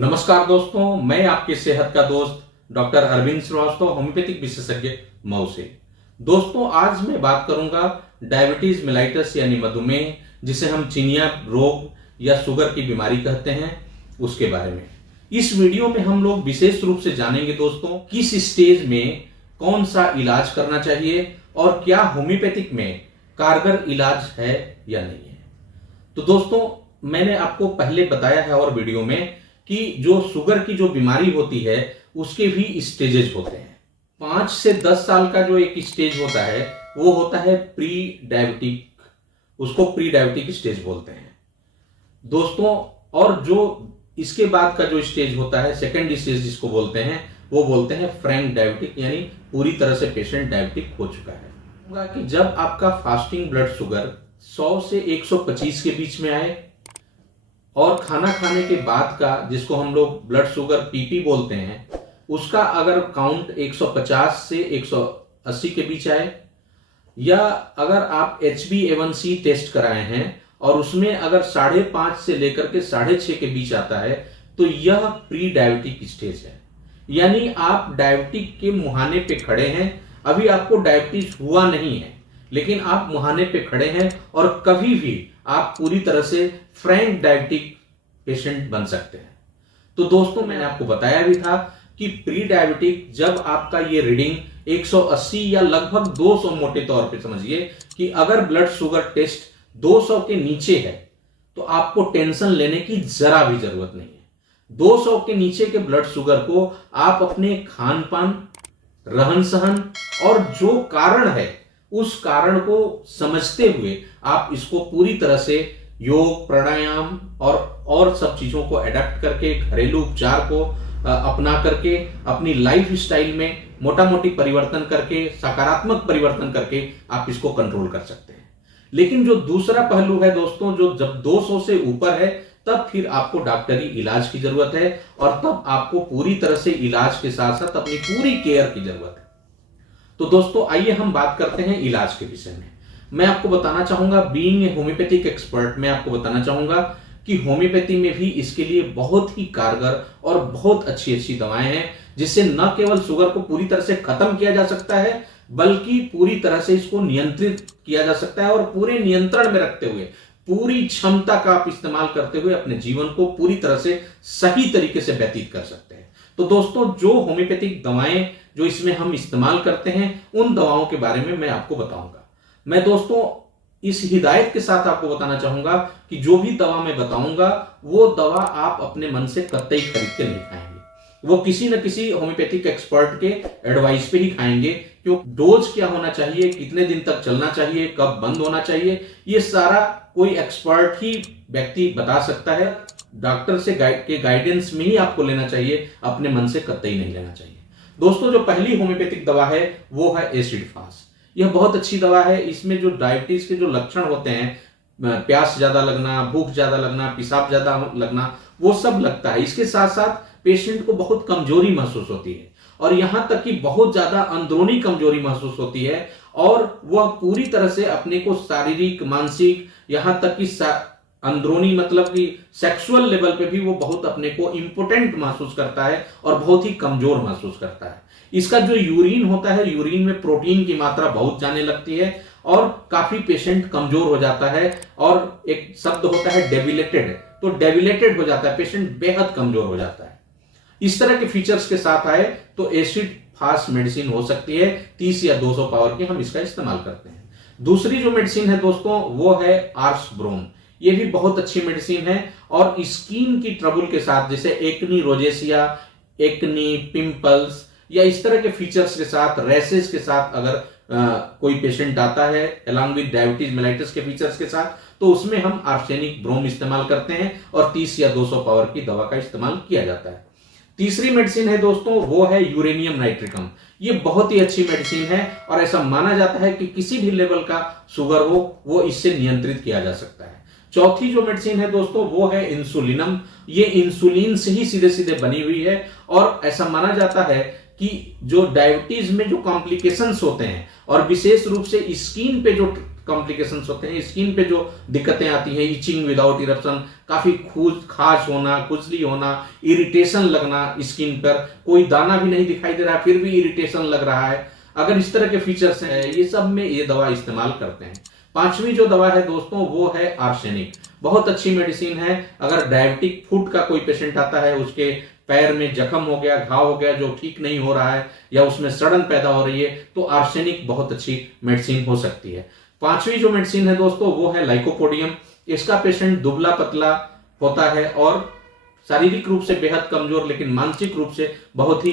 नमस्कार दोस्तों, मैं आपके सेहत का दोस्त डॉक्टर अरविंद श्रीवास्तव, होम्योपैथिक विशेषज्ञ मऊ से। दोस्तों, आज मैं बात करूंगा डायबिटीज मेलाइटस यानी मधुमेह, जिसे हम चिनिया रोग या शुगर की बीमारी कहते हैं, उसके बारे में। इस वीडियो में हम लोग विशेष रूप से जानेंगे दोस्तों, किस स्टेज में कौन सा इलाज करना चाहिए और क्या होम्योपैथिक में कारगर इलाज है या नहीं है। तो दोस्तों, मैंने आपको पहले बताया है और वीडियो में कि जो शुगर की जो बीमारी होती है उसके भी स्टेजेस होते हैं। 5 से 10 साल का जो एक स्टेज होता है वो होता है प्री डायबिटिक, उसको प्री डायबिटिक स्टेज बोलते हैं दोस्तों। और जो इसके बाद का जो स्टेज होता है, सेकेंड स्टेज जिसको बोलते हैं, वो बोलते हैं फ्रैंक डायबिटिक, यानी पूरी तरह से पेशेंट डायबिटिक हो चुका है। कि जब आपका फास्टिंग ब्लड शुगर 100 से 125 के बीच में आए और खाना खाने के बाद का, जिसको हम लोग ब्लड शुगर पीपी बोलते हैं, उसका अगर काउंट 150 से 180 के बीच आए, या अगर आप HbA1c टेस्ट कराए हैं और उसमें अगर 5.5 से लेकर के 6.5 के बीच आता है, तो यह प्री डायबिटिक स्टेज है। यानी आप डायबिटिक के मुहाने पे खड़े हैं। अभी आपको डायबिटीज हुआ नहीं है, लेकिन आप मुहाने पे खड़े हैं और कभी भी आप पूरी तरह से फ्रैंक डायबिटिक पेशेंट बन सकते हैं। तो दोस्तों, मैंने आपको बताया भी था कि प्री डायबिटिक जब आपका ये रीडिंग 180 या लगभग 200, मोटे तौर पे समझिए कि अगर ब्लड शुगर टेस्ट 200 के नीचे है तो आपको टेंशन लेने की जरा भी जरूरत नहीं है। 200 के नीचे के ब्लड शुगर को आप अपने खान पान, रहन सहन और जो कारण है उस कारण को समझते हुए आप इसको पूरी तरह से योग, प्राणायाम और सब चीजों को एडेप्ट करके, घरेलू उपचार को अपना करके, अपनी लाइफ स्टाइल में मोटा मोटी परिवर्तन करके, सकारात्मक परिवर्तन करके आप इसको कंट्रोल कर सकते हैं। लेकिन जो दूसरा पहलू है दोस्तों, जो जब 200 से ऊपर है तब फिर आपको डॉक्टरी इलाज की जरूरत है और तब आपको पूरी तरह से इलाज के साथ साथ अपनी पूरी केयर की जरूरत है। तो दोस्तों, आइए हम बात करते हैं इलाज के विषय में। मैं आपको बताना चाहूंगा, बीइंग ए होम्योपैथिक एक्सपर्ट, मैं आपको बताना चाहूंगा कि होम्योपैथी में भी इसके लिए बहुत ही कारगर और बहुत अच्छी अच्छी दवाएं हैं, जिससे न केवल शुगर को पूरी तरह से खत्म किया जा सकता है, बल्कि पूरी तरह से इसको नियंत्रित किया जा सकता है और पूरे नियंत्रण में रखते हुए, पूरी क्षमता का आप इस्तेमाल करते हुए अपने जीवन को पूरी तरह से सही तरीके से व्यतीत कर सकते हैं। तो दोस्तों, जो होम्योपैथिक दवाएं जो इसमें हम इस्तेमाल करते हैं, उन दवाओं के बारे में मैं आपको बताऊंगा। मैं दोस्तों इस हिदायत के साथ आपको बताना चाहूंगा कि जो भी दवा मैं बताऊंगा वो दवा आप अपने मन से कतई खरीद के नहीं खाएंगे। वो किसी न किसी होम्योपैथिक एक्सपर्ट के एडवाइस पे ही खाएंगे। क्यों, डोज क्या होना चाहिए, कितने दिन तक चलना चाहिए, कब बंद होना चाहिए, ये सारा कोई एक्सपर्ट ही व्यक्ति बता सकता है। डॉक्टर से के गाइडेंस में ही आपको लेना चाहिए, अपने मन से कतई नहीं लेना चाहिए। दोस्तों, जो पहली होम्योपैथिक दवा है वो है एसिड फास्ट। यह बहुत अच्छी दवा है। इसमें जो डायबिटीज के जो लक्षण होते हैं, प्यास ज्यादा लगना, भूख ज्यादा लगना, पेशाब ज्यादा लगना, वो सब लगता है। इसके साथ साथ पेशेंट को बहुत कमजोरी महसूस होती है और यहां तक कि बहुत ज्यादा अंदरूनी कमजोरी महसूस होती है और वह पूरी तरह से अपने को शारीरिक, मानसिक, यहां तक कि अंदरूनी मतलब कि सेक्सुअल लेवल पे भी वो बहुत अपने को इंपोर्टेंट महसूस करता है और बहुत ही कमजोर महसूस करता है। इसका जो यूरिन होता है, यूरिन में प्रोटीन की मात्रा बहुत जाने लगती है और काफी पेशेंट कमजोर हो जाता है। और एक शब्द होता है डेबिलेटेड, तो डेबिलेटेड हो जाता है पेशेंट, बेहद कमजोर हो जाता है। इस तरह के फीचर्स के साथ आए तो एसिड फास्ट मेडिसिन हो सकती है। 30 या 200 पावर की हम इसका इस्तेमाल करते हैं। दूसरी जो मेडिसिन है दोस्तों वो है आर्सब्रोम। ये भी बहुत अच्छी मेडिसिन है और स्किन की ट्रबल के साथ, जैसे एक्नी रोजेसिया, एक्नी, पिंपल्स या इस तरह के फीचर्स के साथ, रैसेस के साथ अगर कोई पेशेंट आता है अलॉन्ग विद डायबिटीज मेलाइटस के फीचर्स के साथ, तो उसमें हम आर्सेनिक ब्रोम इस्तेमाल करते हैं और 30 या 200 पावर की दवा का इस्तेमाल किया जाता है। तीसरी मेडिसिन है दोस्तों वो है यूरेनियम नाइट्रिकम। ये बहुत ही अच्छी मेडिसिन है और ऐसा माना जाता है कि किसी भी लेवल का शुगर हो वो इससे नियंत्रित किया जा सकता है। चौथी जो मेडिसिन है दोस्तों वो है इंसुलिनम। ये इंसुलिन से ही सीधे सीधे बनी हुई है और ऐसा माना जाता है कि जो डायबिटीज में जो कॉम्प्लिकेशंस होते हैं और विशेष रूप से स्किन पे जो कॉम्प्लिकेशंस होते हैं, स्किन पे जो दिक्कतें आती हैं, इचिंग विदाउट इरप्शन, काफी खाज होना, खुजली होना, इरिटेशन लगना, स्किन पर कोई दाना भी नहीं दिखाई दे रहा है फिर भी इरिटेशन लग रहा है, अगर इस तरह के फीचर्स हैं, ये सब में ये दवा इस्तेमाल करते हैं। पांचवी जो दवा है दोस्तों वो है आर्सेनिक। बहुत अच्छी मेडिसिन है। अगर डायबिटिक फुट का कोई पेशेंट आता है, उसके पैर में जख्म हो गया, घाव हो गया जो ठीक नहीं हो रहा है या उसमें सड़न पैदा हो रही है, तो आर्सेनिक बहुत अच्छी मेडिसिन हो सकती है। पांचवी जो मेडिसिन है दोस्तों वो है लाइकोपोडियम। इसका पेशेंट दुबला पतला होता है और शारीरिक रूप से बेहद कमजोर लेकिन मानसिक रूप से बहुत ही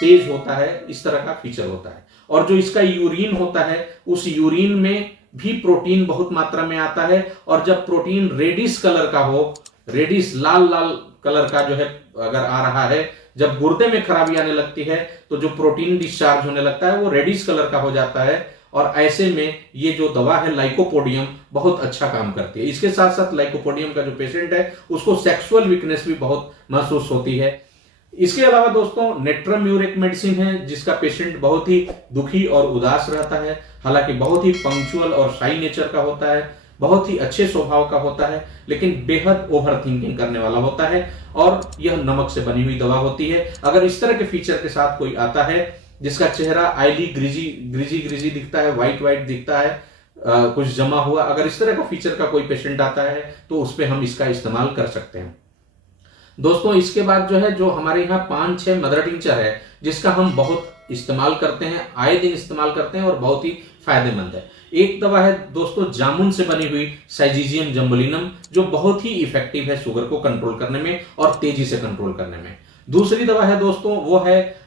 तेज होता है, इस तरह का फीचर होता है। और जो इसका यूरिन होता है, उस यूरिन में भी प्रोटीन बहुत मात्रा में आता है, और जब प्रोटीन रेडिश कलर का हो, रेडिश लाल लाल कलर का जो है अगर आ रहा है, जब गुर्दे में खराबी आने लगती है तो जो प्रोटीन डिस्चार्ज होने लगता है वो रेडिश कलर का हो जाता है, और ऐसे में ये जो दवा है लाइकोपोडियम बहुत अच्छा काम करती है। इसके साथ साथ लाइकोपोडियम का जो पेशेंट है उसको सेक्सुअल वीकनेस भी बहुत महसूस होती है। इसके अलावा दोस्तों नेट्रम्यूर एक मेडिसिन है जिसका पेशेंट बहुत ही दुखी और उदास रहता है, हालांकि बहुत ही पंक्चुअल और शाई नेचर का होता है, बहुत ही अच्छे स्वभाव का होता है, लेकिन बेहद ओवर थिंकिंग करने वाला होता है, और यह नमक से बनी हुई दवा होती है। अगर इस तरह के फीचर के साथ कोई आता है जिसका चेहरा आयली ग्रिजी दिखता है, व्हाइट दिखता है, कुछ जमा हुआ, अगर इस तरह का फीचर का कोई पेशेंट आता है तो उस पर हम इसका इस्तेमाल कर सकते हैं। दोस्तों इसके बाद जो है, जो हमारे यहाँ 5-6 मदर टिंचर है जिसका हम बहुत इस्तेमाल करते हैं, आए दिन इस्तेमाल करते हैं और बहुत ही फायदेमंद है। एक दवा है दोस्तों जामुन से बनी हुई साइजीजियम जम्बोलिनम, जो बहुत ही इफेक्टिव है शुगर को कंट्रोल करने में और तेजी से कंट्रोल करने में। दूसरी दवा है दोस्तों वो है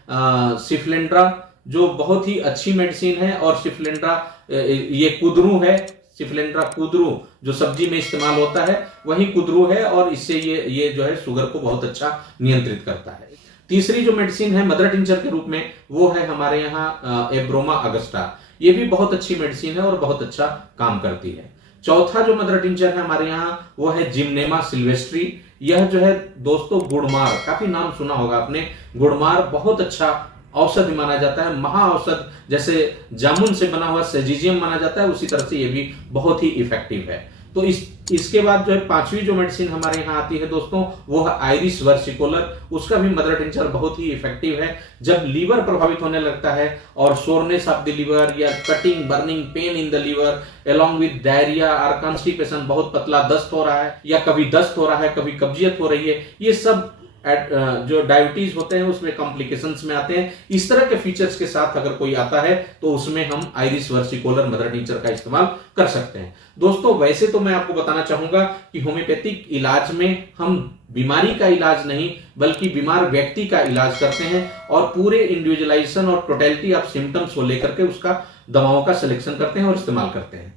सिफ्लेंड्रा, जो बहुत ही अच्छी मेडिसिन है, और सिफ्लेंड्रा ये कुदरू है, सिफ्लेंड्रा कुदरू जो सब्जी में इस्तेमाल होता है वही कुदरू है, और इससे ये जो है शुगर को बहुत अच्छा नियंत्रित करता है। तीसरी जो मेडिसिन है मदर टिंचर के रूप में वो है हमारे यहाँ एब्रोमा अगस्टा, ये भी बहुत अच्छी मेडिसिन है और बहुत अच्छा काम करती है। चौथा जो मदर टिंचर है हमारे यहाँ वो है जिम्नेमा सिल्वेस्ट्री। यह जो है दोस्तों गुड़मार, काफी नाम सुना होगा आपने, गुड़मार बहुत अच्छा औषधि माना जाता है, महा औषध, जैसे जामुन से बना हुआ सेजिजियम माना जाता है, उसी तरह से ये भी बहुत ही इफेक्टिव है। तो इसके बाद जो है पांचवी जो मेडिसिन हमारे यहाँ आती है दोस्तों वो है आयरिस वर्सिकोलर। उसका भी मदर टिंचर बहुत ही इफेक्टिव है। जब लीवर प्रभावित होने लगता है और सोरनेस ऑफ द लीवर या cutting burning pain in the liver along with diarrhoea और कॉन्स्टिपेशन, बहुत पतला दस्त हो रहा है या कभी दस्त हो रहा है, कभी कब्जियत हो रही है, ये सब जो डायबिटीज होते हैं उसमें कॉम्प्लिकेशंस में आते हैं। इस तरह के फीचर्स के साथ अगर कोई आता है तो उसमें हम आयरिस वर्सिकोलर मदर टिंचर का इस्तेमाल कर सकते हैं। दोस्तों वैसे तो मैं आपको बताना चाहूंगा कि होम्योपैथिक इलाज में हम बीमारी का इलाज नहीं बल्कि बीमार व्यक्ति का इलाज करते हैं, और पूरे इंडिविजुअलाइजेशन और टोटलिटी ऑफ सिम्टम्स को लेकर के उसका दवाओं का सिलेक्शन करते हैं और इस्तेमाल करते हैं।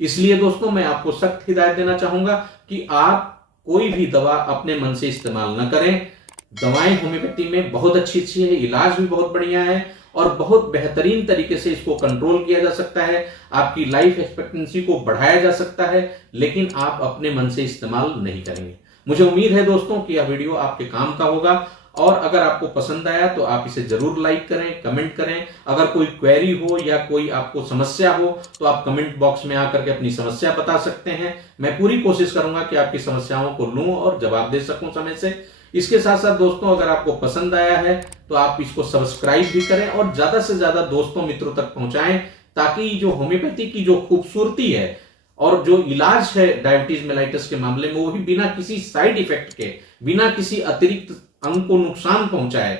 इसलिए दोस्तों मैं आपको सख्त हिदायत देना चाहूंगा कि आप कोई भी दवा अपने मन से इस्तेमाल न करें। दवाएं होम्योपैथी में बहुत अच्छी है, इलाज भी बहुत बढ़िया है, और बहुत बेहतरीन तरीके से इसको कंट्रोल किया जा सकता है, आपकी लाइफ एक्सपेक्टेंसी को बढ़ाया जा सकता है, लेकिन आप अपने मन से इस्तेमाल नहीं करेंगे। मुझे उम्मीद है दोस्तों कि यह वीडियो आपके काम का होगा, और अगर आपको पसंद आया तो आप इसे जरूर लाइक करें, कमेंट करें। अगर कोई क्वेरी हो या कोई आपको समस्या हो तो आप कमेंट बॉक्स में आकर के अपनी समस्या बता सकते हैं। मैं पूरी कोशिश करूंगा कि आपकी समस्याओं को लूं और जवाब दे सकूं समय से। इसके साथ साथ दोस्तों अगर आपको पसंद आया है तो आप इसको सब्सक्राइब भी करें और ज्यादा से ज्यादा दोस्तों मित्रों तक पहुंचाएं, ताकि जो होम्योपैथी की जो खूबसूरती है और जो इलाज है डायबिटीज मेलाइटस के मामले में, वो भी बिना किसी साइड इफेक्ट के, बिना किसी अतिरिक्त अंग को नुकसान पहुंचाए,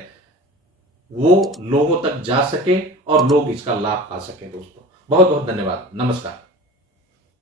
वो लोगों तक जा सके और लोग इसका लाभ पा सके। दोस्तों बहुत बहुत धन्यवाद, नमस्कार।